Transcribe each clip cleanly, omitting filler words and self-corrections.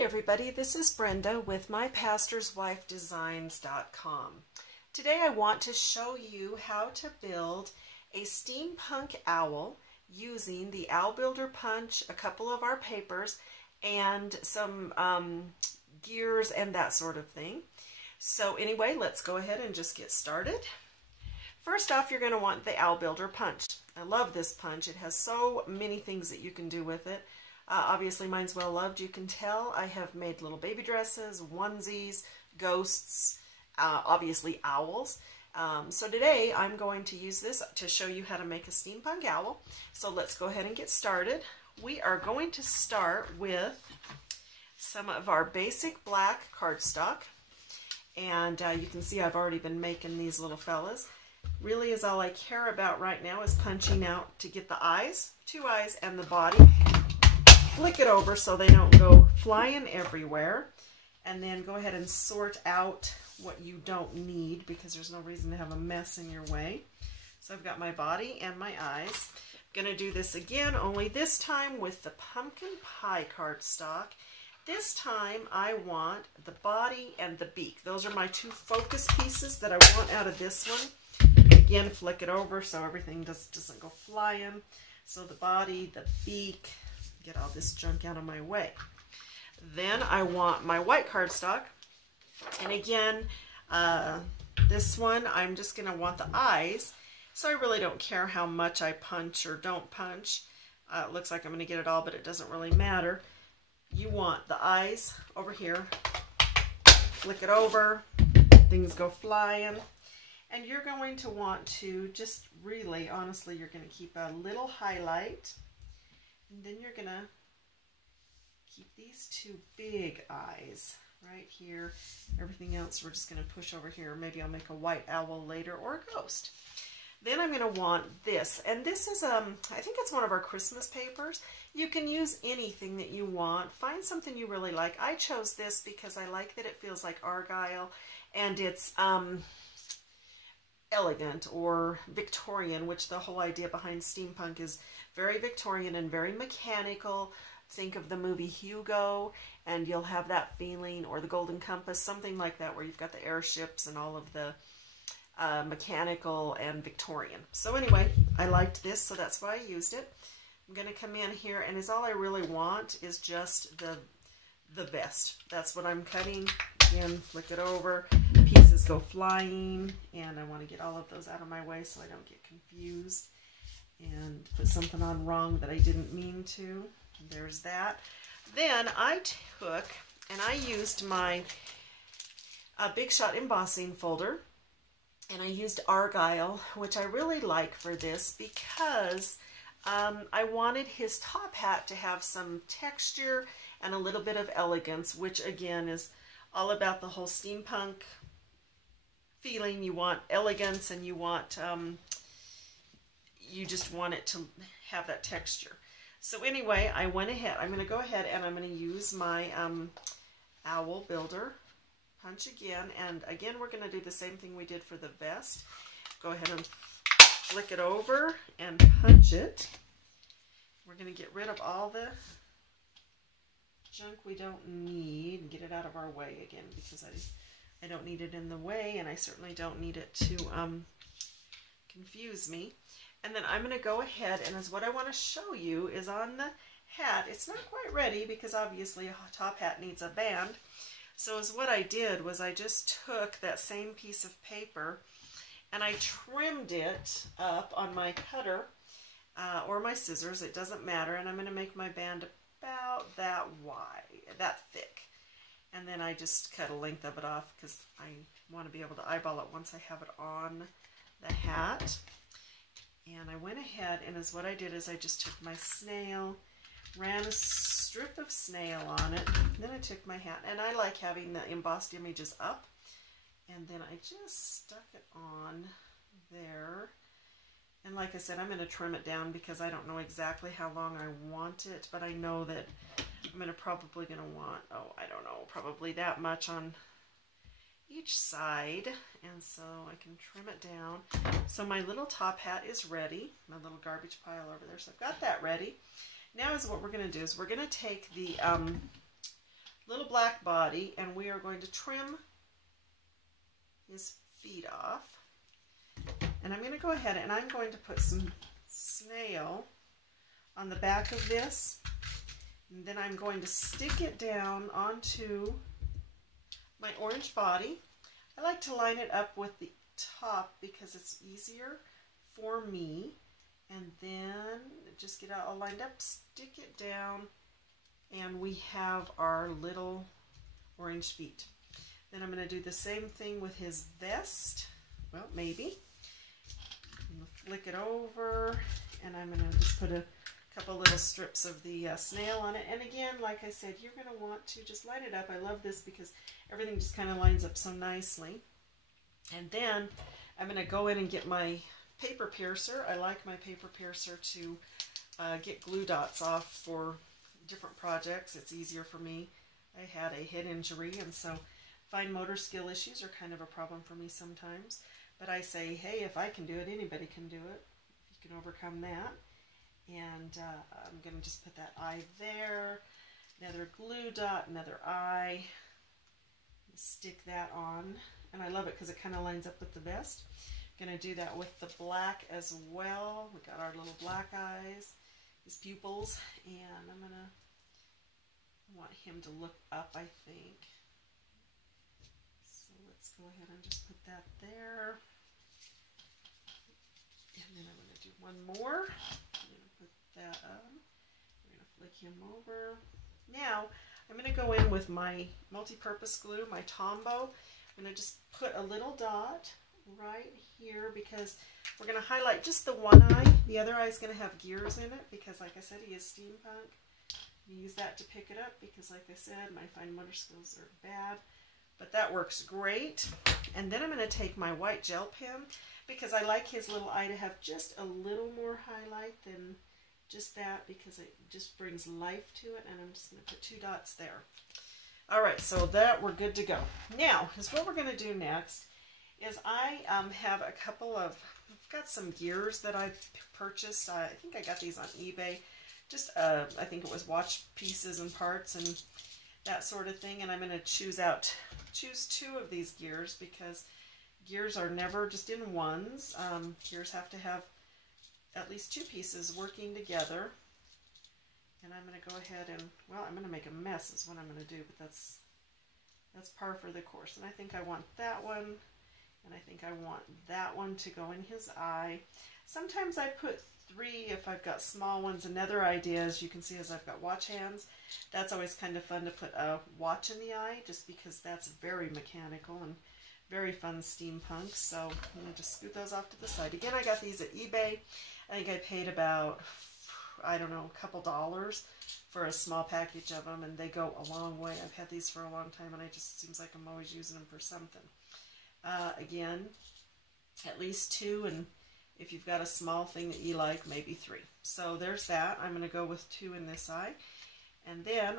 Hi everybody, this is Brenda with mypastorswifedesigns.com. Today I want to show you how to build a steampunk owl using the Owl Builder Punch, a couple of our papers, and some gears and that sort of thing. So anyway, let's go ahead and just get started. First off, you're going to want the Owl Builder Punch. I love this punch. It has so many things that you can do with it. Obviously mine's well loved. You can tell I have made little baby dresses, onesies, ghosts, obviously owls. So today I'm going to use this to show you how to make a steampunk owl. So let's go ahead and get started. We are going to start with some of our basic black cardstock. And you can see I've already been making these little fellas. Really is all I care about right now is punching out to get the eyes, two eyes, and the body. Flick it over so they don't go flying everywhere, and then go ahead and sort out what you don't need because there's no reason to have a mess in your way. So I've got my body and my eyes. I'm going to do this again, only this time with the pumpkin pie cardstock. This time I want the body and the beak. Those are my two focus pieces that I want out of this one. Again, flick it over so everything doesn't go flying. So the body, the beak, get all this junk out of my way. Then I want my white cardstock, and again this one I'm just going to want the eyes, so I really don't care how much I punch or don't punch. It looks like I'm going to get it all, but it doesn't really matter. You want the eyes over here, flick it over, things go flying, and you're going to want to just really, honestly, you're going to keep a little highlight. And then you're going to keep these two big eyes right here. Everything else we're just going to push over here. Maybe I'll make a white owl later or a ghost. Then I'm going to want this. And this is, I think it's one of our Christmas papers. You can use anything that you want. Find something you really like. I chose this because I like that it feels like argyle. And it's elegant or Victorian, which the whole idea behind steampunk is very Victorian and very mechanical. Think of the movie Hugo and you'll have that feeling, or the Golden Compass, something like that, where you've got the airships and all of the mechanical and Victorian. So anyway, I liked this, so that's why I used it. I'm going to come in here, and all I really want is just the vest. That's what I'm cutting. Again, flick it over, pieces go flying, and I want to get all of those out of my way so I don't get confused and put something on wrong that I didn't mean to. There's that. Then I took and I used my Big Shot embossing folder, and I used argyle, which I really like for this because I wanted his top hat to have some texture and a little bit of elegance, which again is all about the whole steampunk feeling. You want elegance, and you want you just want it to have that texture. So anyway, I went ahead. I'm going to go ahead and I'm going to use my Owl Builder Punch again. And again, we're going to do the same thing we did for the vest. Go ahead and flick it over and punch it. We're going to get rid of all the junk we don't need and get it out of our way again, because I don't need it in the way, and I certainly don't need it to confuse me. And then I'm going to go ahead, and what I want to show you is on the hat. It's not quite ready because obviously a top hat needs a band. So what I did was I just took that same piece of paper and I trimmed it up on my cutter or my scissors. It doesn't matter. And I'm going to make my band about that wide, that thick. And then I just cut a length of it off because I want to be able to eyeball it once I have it on the hat. And I went ahead, and what I did is I just took my snail, ran a strip of snail on it, then I took my hat, and I like having the embossed images up, and then I just stuck it on there. And like I said, I'm going to trim it down because I don't know exactly how long I want it, but I know that I'm probably going to want, I don't know, probably that much on each side, and so I can trim it down. So my little top hat is ready, my little garbage pile over there, so I've got that ready. Now what we're going to do is we're going to take the little black body, and we are going to trim his feet off. And I'm going to go ahead and I'm going to put some snail on the back of this, and then I'm going to stick it down onto my orange body. I like to line it up with the top because it's easier for me. And then just get it all lined up, stick it down, and we have our little orange feet. Then I'm going to do the same thing with his vest. Well, maybe. Flick it over, and I'm going to just put a couple little strips of the snail on it. And again, like I said, you're going to want to just line it up. I love this because everything just kind of lines up so nicely. And then I'm going to go in and get my paper piercer. I like my paper piercer to get glue dots off for different projects. It's easier for me. I had a head injury, and so fine motor skill issues are kind of a problem for me sometimes. But I say, hey, if I can do it, anybody can do it. If you can overcome that. And I'm going to just put that eye there. Another glue dot, another eye. Stick that on. And I love it because it kind of lines up with the vest. I'm going to do that with the black as well. We got our little black eyes, his pupils. And I'm going to want him to look up, I think. So let's go ahead and just put that there. And then I'm going to do one more. I'm going to put that on. We're going to flick him over. Now, I'm going to go in with my multi-purpose glue, my Tombow. I'm going to just put a little dot right here because we're going to highlight just the one eye. The other eye is going to have gears in it because, like I said, he is steampunk. You use that to pick it up because, like I said, my fine motor skills are bad. But that works great. And then I'm going to take my white gel pen because I like his little eye to have just a little more highlight than just that because it just brings life to it. And I'm just going to put 2 dots there. All right, so that we're good to go. Now, is what we're going to do next is I have a couple of, I've got some gears that I purchased. I think I got these on eBay. Just, I think it was watch pieces and parts and that sort of thing. And I'm going to choose 2 of these gears because gears are never just in ones. Gears have to have at least 2 pieces working together. And I'm going to go ahead and, well, I'm going to make a mess is what I'm going to do, but that's par for the course. And I think I want that one, and I think I want that one to go in his eye. Sometimes I put 3 if I've got small ones. Another idea, as you can see, is I've got watch hands. That's always kind of fun to put a watch in the eye, just because that's very mechanical and very fun steampunk. So I'm going to just scoot those off to the side. Again, I got these at eBay. I think I paid about, I don't know, a couple dollars for a small package of them, and they go a long way. I've had these for a long time, and it just seems like I'm always using them for something. Again, at least 2, and if you've got a small thing that you like, maybe 3. So there's that. I'm going to go with 2 in this eye. And then,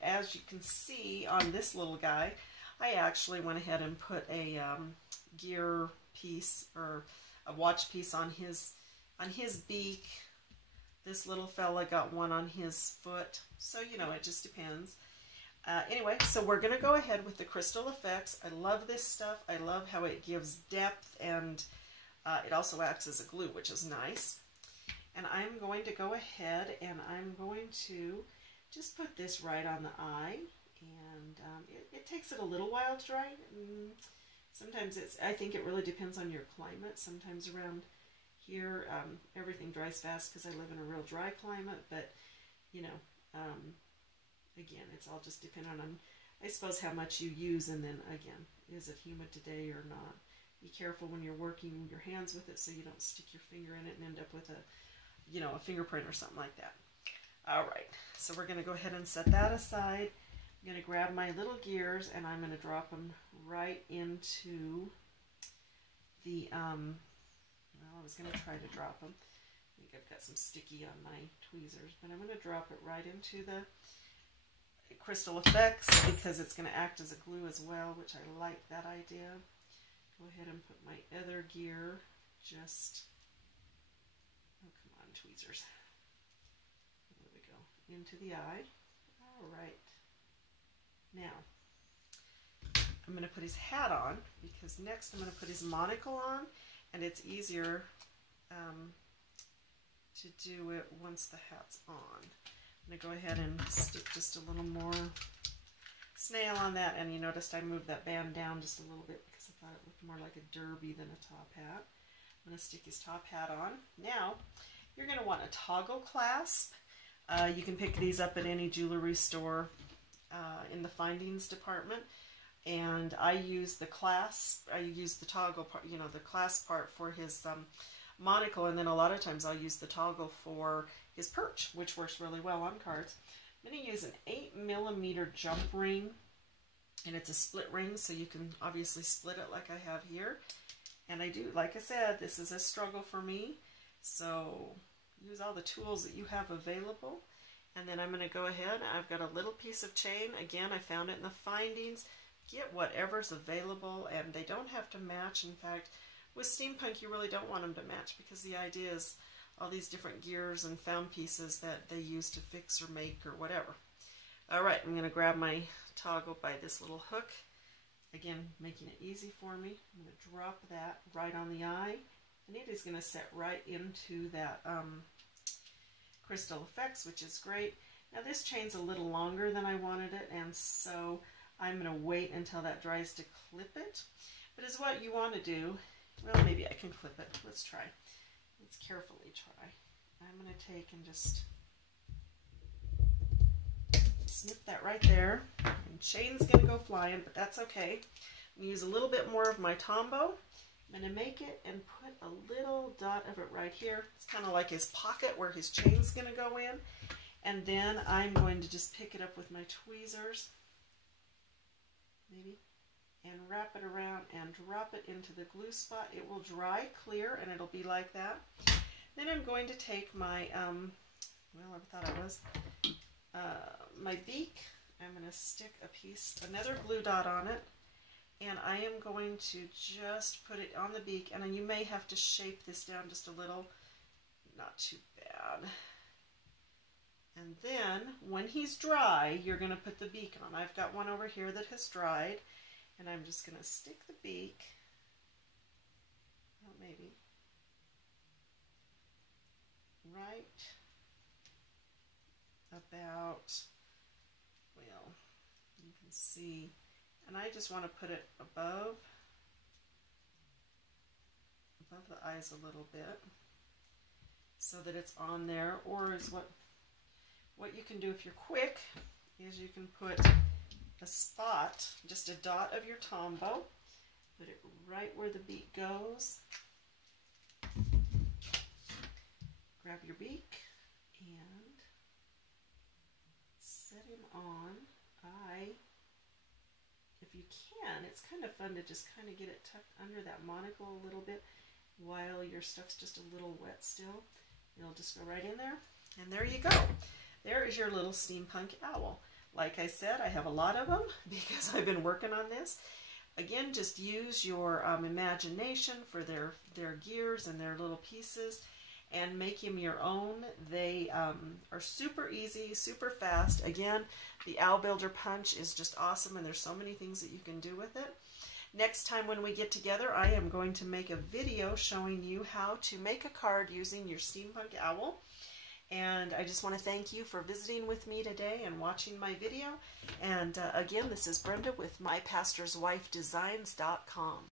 as you can see on this little guy, I actually went ahead and put a gear piece or a watch piece on his beak. This little fella got one on his foot. So, you know, it just depends. Anyway, so we're going to go ahead with the Crystal Effects. I love this stuff. I love how it gives depth, and it also acts as a glue, which is nice. And I'm going to go ahead and I'm going to just put this right on the eye. And it takes it a little while to dry. Sometimes I think it really depends on your climate. Sometimes around here, everything dries fast because I live in a real dry climate. But, you know, again, it's all just dependent on, I suppose, how much you use. And then, again, is it humid today or not? Be careful when you're working your hands with it so you don't stick your finger in it and end up with a, you know, a fingerprint or something like that. All right, so we're going to go ahead and set that aside. I'm going to grab my little gears and I'm going to drop them right into the, well, I was going to try to drop them. I think I've got some sticky on my tweezers, but I'm going to drop it right into the Crystal Effects because it's going to act as a glue as well, which I like that idea. Go ahead and put my other gear just, oh, come on, tweezers. There we go, into the eye. All right. Now, I'm going to put his hat on because next I'm going to put his monocle on, and it's easier to do it once the hat's on. I'm going to go ahead and stick just a little more snail on that, and you noticed I moved that band down just a little bit because I thought it looked more like a derby than a top hat. I'm going to stick his top hat on. Now, you're going to want a toggle clasp. You can pick these up at any jewelry store in the findings department. And I use the clasp, I use the toggle part, you know, the clasp part for his monocle, and then a lot of times I'll use the toggle for his perch, which works really well on cards. I'm going to use an 8mm jump ring, and it's a split ring, so you can obviously split it like I have here. And I do, like I said, this is a struggle for me, so use all the tools that you have available. And then I'm going to go ahead, I've got a little piece of chain, again I found it in the findings. Get whatever's available, and they don't have to match. In fact, with steampunk, you really don't want them to match because the idea is all these different gears and found pieces that they use to fix or make or whatever. All right, I'm going to grab my toggle by this little hook. Again, making it easy for me. I'm going to drop that right on the eye, and it is going to set right into that crystal effects, which is great. Now this chain's a little longer than I wanted it, and so I'm going to wait until that dries to clip it. But is what you want to do, well, maybe I can clip it. Let's try. Let's carefully try. I'm going to take and just snip that right there. And chain's going to go flying, but that's okay. I'm going to use a little bit more of my Tombow. I'm going to make it and put a little dot of it right here. It's kind of like his pocket where his chain's going to go in. And then I'm going to just pick it up with my tweezers, maybe, and wrap it around and drop it into the glue spot. It will dry clear and it'll be like that. Then I'm going to take my, well, I thought I was, my beak. I'm going to stick another glue dot on it, and I am going to just put it on the beak, and then you may have to shape this down just a little, not too bad. And then, when he's dry, you're going to put the beak on. I've got one over here that has dried, and I'm just going to stick the beak, well, maybe, right about, well, you can see, and I just want to put it above the eyes a little bit, so that it's on there, or is what you can do if you're quick is you can put a spot, just a dot of your Tombow, put it right where the beak goes, grab your beak and set him on. If you can, it's kind of fun to just kind of get it tucked under that monocle a little bit while your stuff's just a little wet still. It'll just go right in there, and there you go. There is your little steampunk owl. Like I said, I have a lot of them because I've been working on this. Again, just use your imagination for their gears and their little pieces, and make them your own. They are super easy, super fast. Again, the Owl Builder Punch is just awesome, and there's so many things that you can do with it. Next time when we get together, I am going to make a video showing you how to make a card using your Steampunk Owl. And I just want to thank you for visiting with me today and watching my video. And again, this is Brenda with MyPastorsWifeDesigns.com.